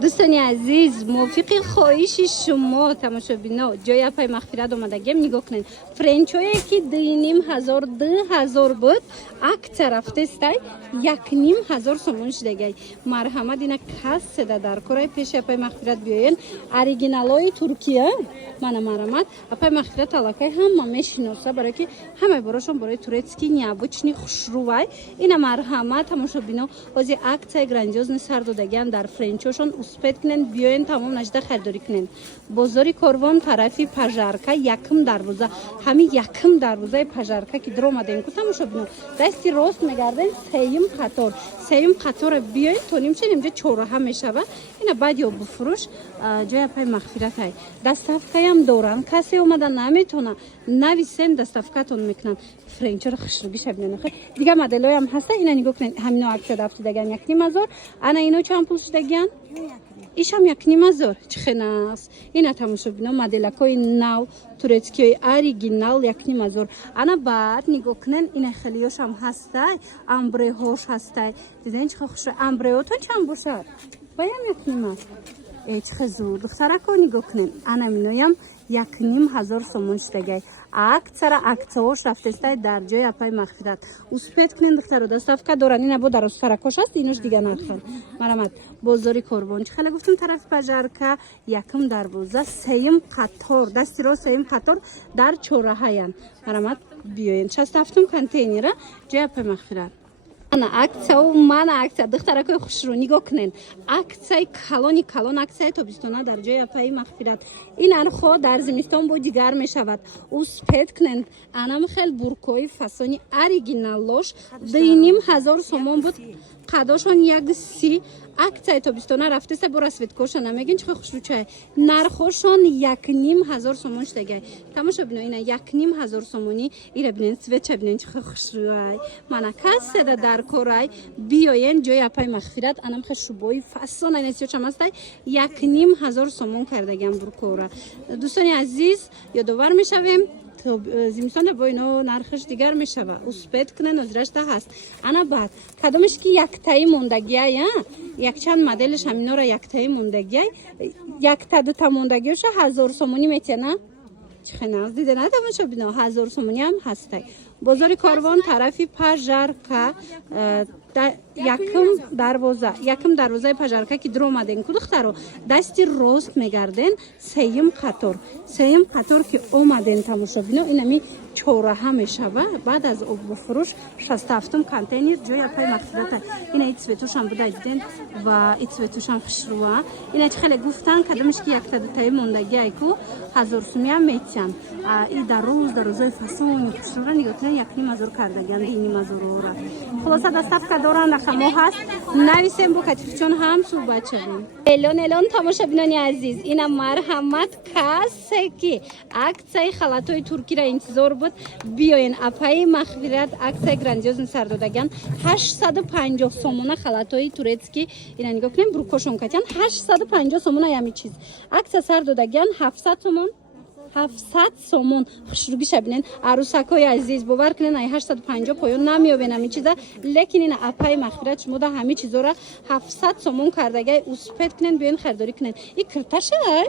دوستان عزیز موافق خواهش شما تماشابینا جای اپای مغفرت اومدگیم نگاه کنین فرنچویی که 2,500 بود اکثر رفته استای 1,500 سومون شدگی مرحمت اینا کس ده در کورای پیش اپای مغفرت بیاین اوریجینالای ترکیه من مرحمت اپای مغفرت علاقه هم میشناسه برای که همه براشون برای турецкий необычный خوشروای اینا مرحمت تماشابینا از اکثر گرانجوز سر دادگان در فرنچوشون успеть کنن بیاین تمام نشده خریداری کنن بازاری کاروان طرفی پژارکا یکم دروازه همین یکم دروازه پژارکا که در اومدیم که تماشابینا دستی راست میگردن سیم قطار بیاین تو نمیشه اینجا چهارراه میشه اینا بعد یا بفروش جای پای مغفرت های دستافکه هم دوران کسی اومدن نمیتونه نویسن دستافکتون میکنن فرنچ رو خشروگی شبیه نخه دیگه مدلای هم هسته اینا نگاه کنین همینو عکس دفتی دگن 1,500 انا اینو چند پول شدگن ایش هم 1,500 چه ناس اینا تماشابینا مدلکای نو турецкий оригинал 1,500 انا بعد نگاه کنین اینا خیلیش هم هسته امبره هاش هسته دیدین چه خوش امبره تو چند باشه بایم 1,500 چه زود دخترک رو نگاه کنین انا مینویم 1,500 سومون شدگی акцияш рафтестай дар ҷои апай мағфират успет кунен духтаро дастафка доран ина бо дар саракош аст инуш дига нархан марамат бозори корбончи хеле гуфтум тарафи пажарка якм дарвоза сеюм қатор дасти ро сеюм қатор дар чораҳаян марамат биёен 67 контейнера ҷои апай мағфират ана акция духтаракои хушрӯ нигоҳ кунен акцияи калон акцияи тобистона дар ҷои апаи мағфират ин нархҳо дар зимистон бо дигар мешавад успет кунен анам хел буркои фасони оригиналош 2,500 сомон буд қадошон 1,30 акцияи тобистона рафтеса бо расветкоша намегин чӣ хушрӯчае нархҳошон 1,500 сомон шудагай тамошобино ина 1,500 сомонӣ ира бинен светча бинен чӣ хушрӯай мана каседа дар корай биёен ҷои апай мағфират анам хе шубои фасон айнесиёчам астай 1,500 сомон кардаган буркора дӯстони азиз ёдовар мешавем зимистон бо ино нархаш дигар мешава успет кунен озрашта ҳаст ана баъд кадомаш ки яктаи мондагиай якчанд моделиш ҳаминора яктаи мондагиай якта дута мондагиоша 1,000 сомонӣ метиена чихена дидена тамошобино 1,000 сомонӣ ҳам ҳастай бозори корвон тарафи пажарка якм дарвозаи пажарка ки дар омаден ку духтаро дасти рост мегарден сеюм қатор ки омаден тамошобино инами чораҳа мешава баъд аз обуфурӯш 67 контейнер ҷои апай мағфирата ина и цветушам буда диден ва и цветушам хушрӯа ина чи хеле гуфтан кадомаш ки якта дутаи мондагиай ку 1,000 сомиам метиям и дарозои фасони хушрӯра нигоҳ кунен 1,500 кардаган 2,500 хулоса доставка доран рақамо ҳаст нависем бо катифчон ҳам суҳбат шавем элон тамошабинони азиз ина марҳамат касе ки аксияи халатои туркиро интизор буд биёен апаи мағфират аксияи грандиозни сар додаган 850 сомона халатои турецкий ина нигоҳ кунем буркошон катян 850 сомона ями чиз аксия сар додаган 700 сомон 700 сомон хушруги шабинен арусакои азиз бовар кунен ай 850 поён намеёбен ҳами чиза лекин ина апаи мағфират шумода ҳами чизора 700 сомон кардагай успет кунен биён харидорӣ кунен и кирташай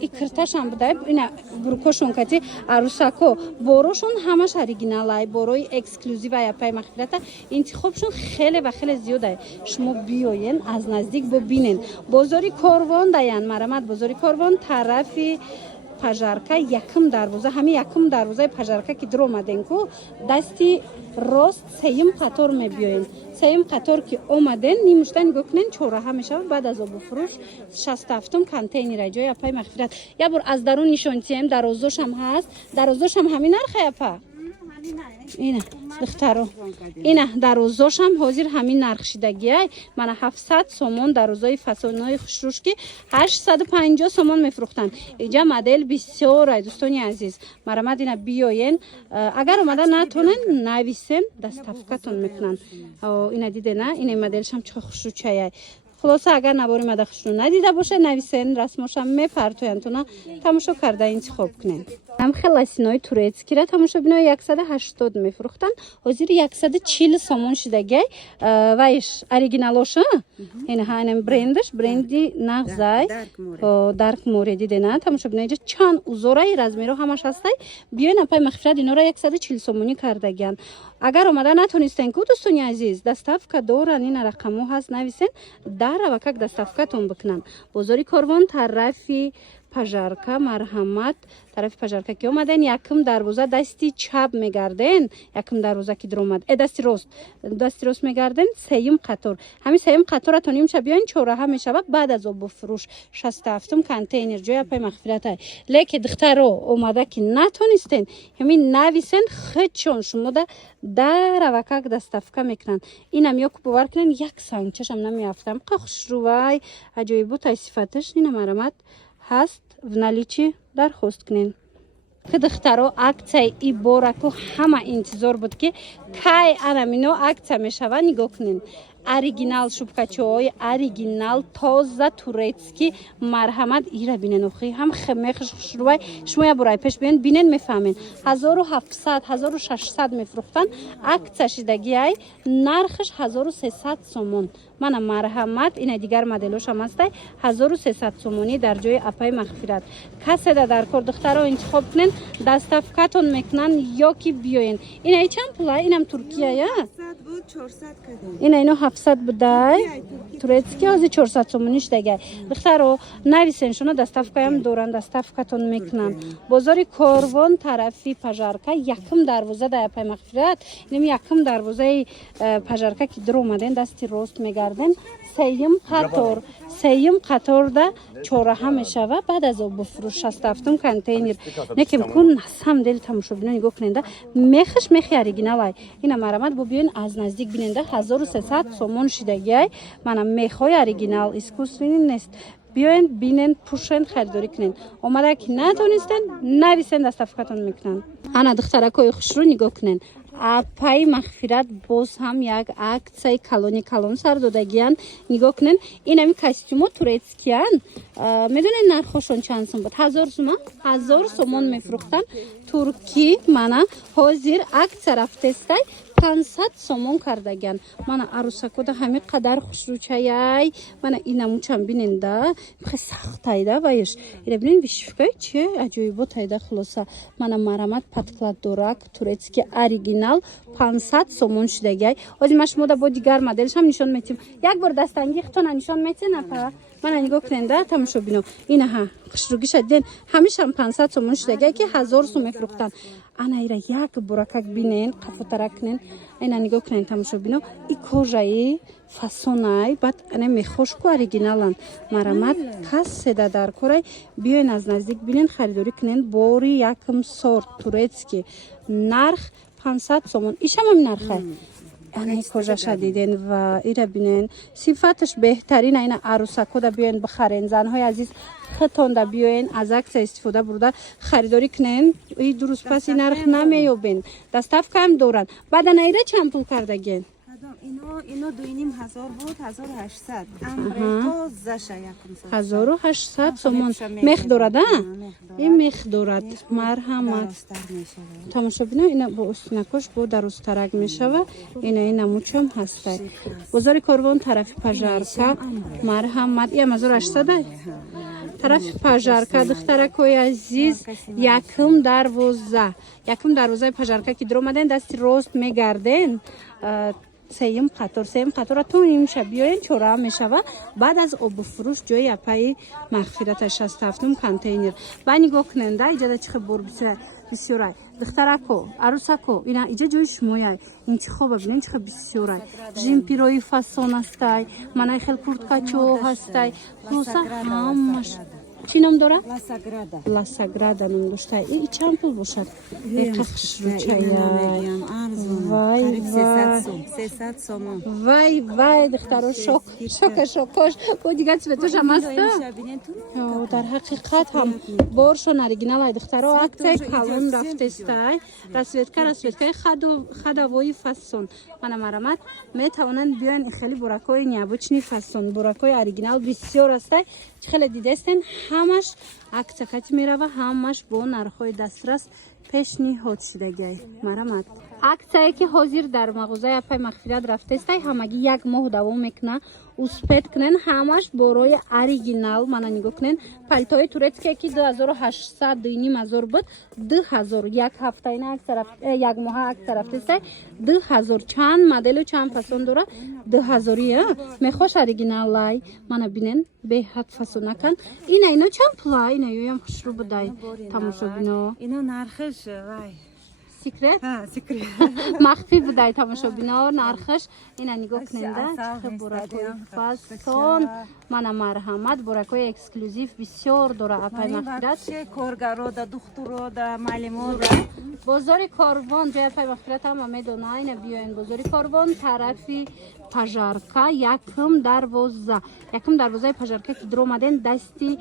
и кирташам будай ина буркошон кати арусако борошон ҳамаш оригиналай борои эксклюзивай апаи мағфирата интихобшон хеле ва хеле зиёдай шумо биёен аз наздик бобинен бозори корвон даян марамат бозори корвон тарафи пажарка якм дарвоза ҳами якм дарвозаи пажарка ки дар омаден ку дасти рост сеюм қатор мебиёем сеюм қатор ки омаден нимушта нигоҳ кунен чораҳа мешавад баъд аз обуфурӯш 67 контейнера ҷои апаи мағфират я бор аз дарун нишонтием дарозошам ҳаст дарозошам ҳамин нархе апа ина духтаро ина дарозошам ҳозир ҳамин нарх шидагиай мана 700 сомон дарозои фасонои хушрӯш ки 850 сомон мефурӯхтанд иҷа модел бисёрай дӯстони азиз марамад ина биёен агар омада натонен нависен дастафкатон мекунанд ина дидена ина моделшам чӣ хушрӯчаяй хулоса агар набори мада хушрӯ надида боша нависен расмошам мепартоянд туна тамошо карда интихоб кунен هم خلاصینای تورецکی را تماشا بینای 180 میفروختن حاضر 140 سومون شدگی وایش اوریجینالوشه این هاینم برندش برندی نغزای دارک موردی دیدن تماشا بینای چند ازورای رزمیرو همش هستی بیاین اپای مخفرت اینا را 140 سومونی کردگیان اگر اومده نتونستین کو دوستانی عزیز دستافکا دورن این رقمو هست نویسین در و как دستافکاتون بکنن بازاری کاروان طرفی پژارکا مرحمت طرف پژارکا که اومدن یکم دروازه دستی چپ میگردن یکم دروازه که در اومد دستی راست میگردن سیم قطار همین سیم قطار تا نیم شب بیاین چهارراه میشه بعد از او فروش 67 کانتینر جای پای مغفرت های لیک دخترو اومده که نتونستین همین نویسن خودشون شما در و как دستافکا میکنن اینم یک باور کنین یک سنگ چشم نمیافتم خوش روای عجیب بود صفاتش اینم مرحمت هست в наличии درخواست کنین که دخترها акция ای بارکو همه انتظار بود که کی انامینو акция میشود نگاه کنین اوریجینال شوبکاچوی اوریجینال تازه تورецکی مرحمت ایرا بینن اخی هم خمخش روی شما برای پیش بینن میفهمین 1700 1600 میفروختن акция شدگی ای نرخش 1300 سومون من مرحمت این دیگر مدلش هم است 1300 سومونی در جای اپای مغفرت کسی در کار دخترها انتخاب کنین دستافکاتون میکنن یا کی بیاین این چند پوله اینم ترکیه یا 400 کردیم اینو 700 بدای تورецکی از 400 سومونیش دیگه دخترو نویسین شما دستافکا هم دوران دستافکاتون میکنن بازار کاروان طرفی پژارکا یکم دروازه در پای مغفرت اینم یکم دروازه پژارکا که در اومدن دستی راست میگردن سیم قطار ده چهارراه میشه و بعد از او بفروش 67 کانتینر نکم کن هم دل تماشا بینن نگاه کنین ده میخش میخی اوریجینال اینا مرامت بو بیاین از نزدیک بینن ده 1300 سومون شدگی منم میخوای اوریجینال اسکوسوینی نیست بیاین بینن پوشن خریداری کنین اومده که نتونستن نویسن دستافکاتون میکنن انا دخترکای خوش رو نگاه کنین اپای مغفرت باز هم یک акция کالون سر دادگیان نگاه کنین این همی کاستیمو تورецکیان میدونین نرخشون چند سوم بود 1000 سومون میفروختن ترکی منه حاضر акция رفتستای 500 سومون کردگیان من عروسکو ده همین قدر خوش رو چایی من اینمو چند بینین ده بخی سخت تایده بایش ایره بینین بیشفکای چیه عجیبا تایده خلاصه من مرامت پتکلت دورک تورецکی اوریجینال 500 سومون شدگی آزی مش مودا با دیگر مدلش هم نشان میتیم یک بار دستنگی خطونه نشان میتیم نپا من نگاه کنین ده تماشا بینو اینه ها خشروگی شدین همیشه هم 500 سومون شدگی که 1000 سوم میفروختن انا ایره یک برکک بینین قفوترک کنین اینا نگاه کنین تماشا بینو ای کожایی فاسونای بعد انا میخوش کو اوریجینالن مرامت کس در کورای بیاین از نزدیک بینین خریداری کنین بوری یکم سورت تورецکی نرخ 500 سومون ایشم هم نرخه یعنی کجا شدیدین و ایره بینین صفاتش بهترین این عروسکو دا بیاین بخرین زنهای عزیز خطان دا بیاین از عکس استفاده برده خریداری کنین ای درست پس این نرخ نمیوبین دستافکا هم دورن بعد ایره چند پول کردگین اینو 2500 بود 1800 امریکا زشه یکم 1800 سومون میخ دارد این میخ دارد مرحمت تماشا بینه اینا با استنکاش با درسترک میشه و اینا موچم هسته بازار کاروان طرف پژارکا مرحمت این 1800 طرف پژارکا دخترکوی عزیز یکم دروازه پژارکا که در اومدن دستی راست میگردن سیم قطار تو نمیشه بیاین چورا میشه و بعد از او بفروش جای اپای مغفرت 67 کانتینر و نگاه کننده ایجا چه بور بسیارای دخترکو عروسکو اینا ایجا جای شمایای این چه خوب ببینین چه بسیارای جیمپیروی فاسون هستای منای خیل کورتکاچو هستای خلاصا همش چی نام داره؟ لا ساگرادا نام داشته ای چند پول باشد؟ ای قخش رو چایی وای دخترو شوکش با دیگه سویتوش هم هسته در حقیقت هم بارشون اوریجینال های دخترو اکتای کالون رفتستای رسویتکای خدوایی فاسون من مرامت میتوانند بیاین خیلی براکای نیابوچنی فاسون براکای اوریجینال بسیار هسته خیلی دیده استن ҳамаш аксиякати мерава, ҳамаш бо нархҳои дастрас пешниҳод шудагиай. Марамат аксияе ки ҳозир дар мағозаи Апай Мағфират рафтестай, ҳамагӣ 1 моҳ давом мекуна. Успет кунен ҳамаш борои оригинал. Мана нигоҳ кунен палтои турецкие ки 2800 2500 буд 2000 як ҳафтаина аксия як моҳа аксия рафтестай 2000 чанд моделу чанд фасон дора 2000 мехош оригиналай. Мана бинен беҳад фасонакан. Ино чанд пула? Ино ёям хушрӯ будай тамошобино. Ино нархиш вай. Секрет? Секрет. Махфӣ будай тамошобино нархиш. Ина нигоҳ куненда чихе буракои фасон. Мана марҳамат буракои эксклюзив бисёр дора Апай Мағфират. Коргарода, духтурода, малимода. Бозори Корвон ҷои Апай Мағфират ҳама медона. Ина биёен бозори Корвон тарафи пажарка якум дарвозаи пажарка ки дромаден дасти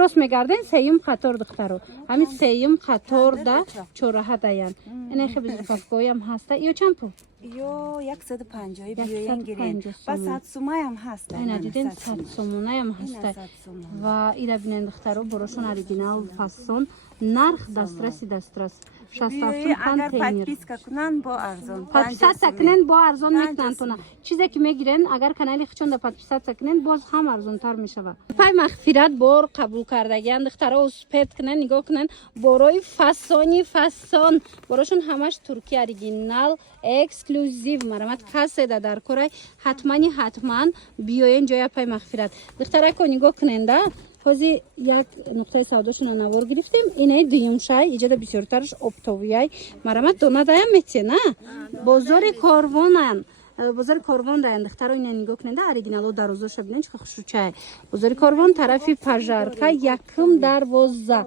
рост мегарден сеюм қатор духтаро. Ҳамин сеюм қатор да чораҳа даян. Ина хеби зуфафгоям ҳаста. Иё чанд пул? Иё 150 биёен гирен. Ба 100 сумаям ҳаст. Ина диден 100 сомонаям ҳаста. Ва ира бинен духтаро борошон оригинал фасон. Нарх дастрас 60 контейнер. Подписка кунан бо арзон. Подписаться кунен бо арзон мекунан тона. Чизе ки мегирен агар канали хичонда подписаться кунен боз ҳам арзонтар мешава. Апай Мағфират бор қабул кардагиан духтаро успет кунен нигоҳ кунен борои фасон. Борошон ҳамаш турки оригинал эксклюзив марамат каседа дар корай ҳатман биёен ҷои Апай Мағфират. Духтарако нигоҳ куненда ҳозир як нуқтаи савдошуна навор гирифтем. Инаи дуюмшай иҷода бисёртараш оптовияй марамат донадаям метена бозори Корвонан. Бозори Корвон даян духтаро ина нигоҳ куненда оригинало дарозоша бинен чихе хушрӯчае. Бозори Корвон тарафи пажарка якум дарвоза.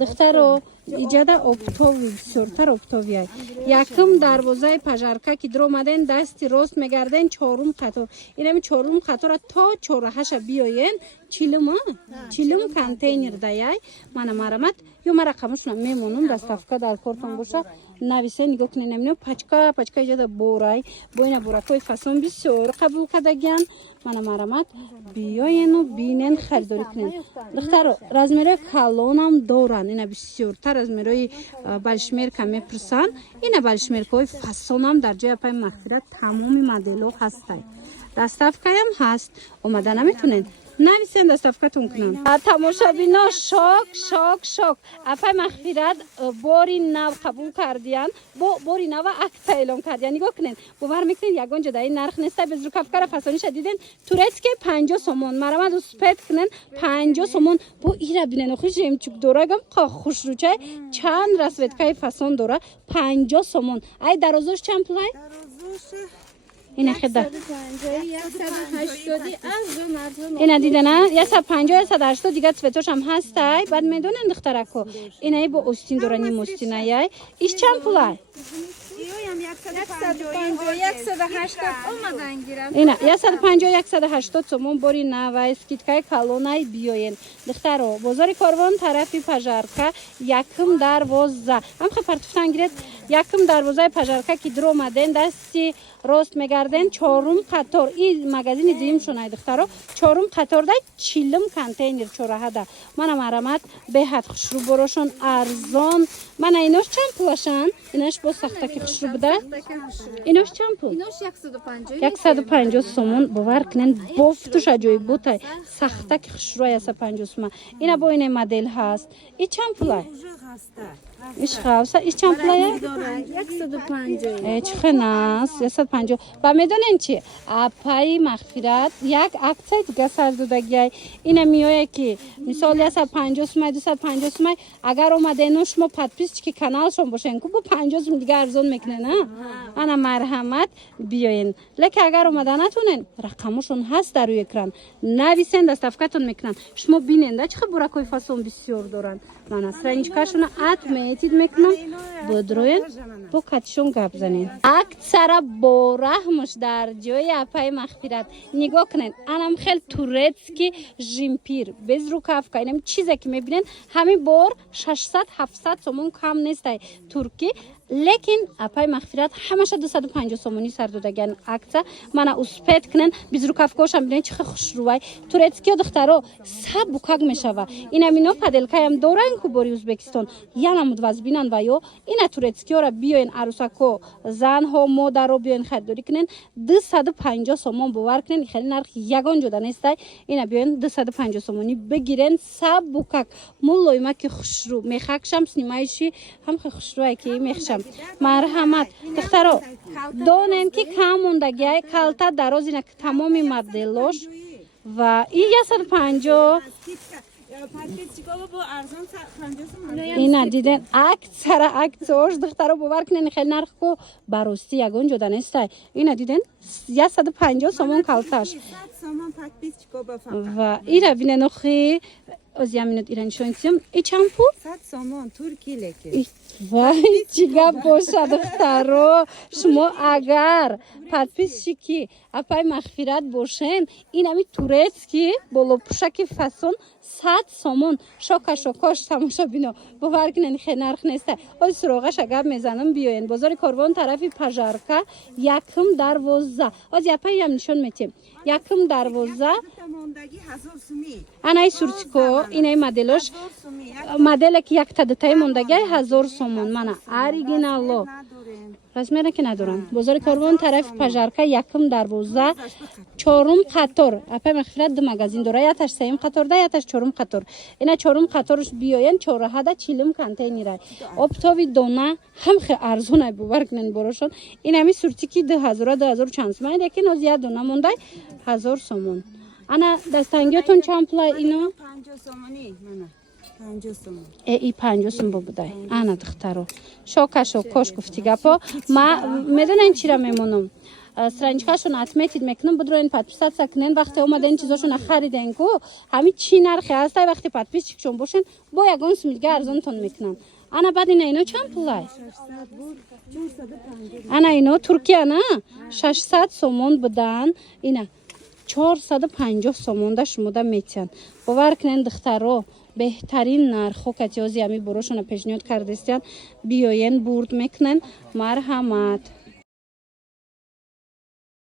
Духтаро иҷода оптови бисёртар оптовияй. Якум дарвозаи пажарка ки дромаден дасти рост мегарден чорум қатор. Инами чорум қатора то чораҳаша биёен чилум контейнер даяй. Мана марамат ё ма рақамашуна мемонам доставка дар кортон боша нависе нигоҳ кунен намино пачка иҷода борай бо ина буракои фасон бисёр қабул кардагиан. Мана марамат биёену бинен харидорӣ кунен. Духтаро размерои калонам доран. Ина бисёртар размерои балшмерка мепурсан. Ина балшмеркаҳои фасонам дар ҷои Апай Мағфират тамоми моделҳо ҳастай. Доставкаям ҳаст. Омада наметунен нависен доставкатон кунам. Тамошобино шок. Апай Мағфират бори нав қабул кардиян. Бори нава акция эълон кардиян. нигоҳ кунен бовар мекунед ягон ҷо даи нарх неста без рукавкара фасониша диден турецке 50 сомон марамад успет кунен 50 сомон бо ира бинен охи жемчуг дорагам хушрӯчай чанд расветкаи фасон дора 50 сомон. Ай дарозош чанд пулай? Ина хеда ина дидана 150 180 дига цветош ам ҳастай. Баъд медонен духтарако инаи бо остин дора ним остинаяй. Иш чанд пулай? Ина 150-180 сомон бори навай скидкаи калонай биёен. Духтаро бозори Корвон тарафи пажарка якум дарвоза. Амха партуфтан гирет якум дарвозаи пажарка ки дромаден дасти рост мегарден чорум қатор. И магазини дуюм шунай духтаро чорум қаторда чилум контейнер чораҳада. Мана марамат беҳад хушрӯ борошон арзон. Мана инош чанд пулашан? Инош бо сахтаки хушрӯ буда. Инош чанд пул? Инош 150 сомон бовар кунен бофтуш аҷоиб бутай сахтаки хушрӯ 150 сомон. Ина бо ина модел ҳаст. И чанд пулай? Иш хавса иш чанд пулай? 150 чихенас 150. Ба медонен чи Апай Мағфират як акция дига сардудагиай. Ина миёя ки мисол 150 сомон 250 сомон агар омадено шумо подписчики каналшон бошен ку бо 50 сомон дига арзон мекунен. Ана марҳамат биёен. Лекин агар омада натунен рақамошон ҳаст дар рӯи экран. Нависен доставкатон мекунан. Шумо биненда чихе буракои фасон бисёр доранд. Мана страничкашона отметид мекунам. Бодроен бо катишон гап занен. Аксара бо раҳмуш дар ҷои Апай Мағфират. Нигоҳ кунен. Анам хел турецки жимпир без рукавка. Инам чизе ки мебинен ҳамин бор 600-700 сомон кам нестай. Турки лекин апай мағфират ҳамаша 250 сомонӣ сар додаган акция мана успет кунен безрукавкошам бинен чихе хушрувай турецкиё духтаро сабукак мешава инамино паделкаям доран ку бори Узбекистон янамуд вазбинан ва ё ина турецкиёра биёен арусако занҳо модаро биёен харидорӣ кунен 250 сомон бовар кунен хеле нарх ягон ҷода нестай ина биёен 250 сомонӣ бигирен сабукак муллоимаки хушру мехакшам снимаиши ҳамхе хушрувай ки мехшам марҳамат духтаро донен ки кам мондагиай калта дароз ина тамоми моделош ва и 150 ина диден аксара аксиош духтаро бовар кунен хеле нарх ку барости ягон ҷода нестай ина диден 150 сомон калташ ва ира бинен охи ози аминат ираншонсиям и чанд пул 100 сомон турки леки вай чӣ гап бошад духтаро шумо агар подписчики апай мағфират бошен инами турецки болопушаки фасон 100 сомон шока шокош тамошо бино бовар кунен хе нарх неста ои суроғаша гап мезанам биёен бозори корвон тарафи пажарка якм дарвоза ози апаям нишон метем якм дарвоза анаи суртико инаи моделош моделе ки якта дутаи мондагиай 1000 сомон мана оригинало размере ки надорам бозори корвон тарафи пажарка якм дарвоза чорум қатор апай мағфират ду магазин дора яташ сеюм қаторда яташ чорум қатор ина чорум қаторош биёен чораҳада чилим контейнерай оптови дона ҳам хе арзонай бовар кунен борошон инами сурти ки 2000 чанд сомон лекин оз як дона мондай 1000 сомон ана дастангиётон чанд пулай ино 50 сомонӣ мана 50 сомон и 50 сом будай ана духтаро шока шокош гуфти гапо ма медонен чира мемонам страничкашон отметид мекунам будроен подписаться кунен вақте омаден чизошона хариден ку ҳами чӣ нархе ҳастай вақте подписчикшон бошен бо ягон сумидга арзонтон мекунам ана баъд ина ино чанд пулай ана ино туркияна 600 сомон будан ина 450 сомонда шумода метиҳанд бовар кунен духтаро беҳтарин нархҳо кати ози ами борошона пешниҳод кардестиянд биёен бурд мекунен марҳамат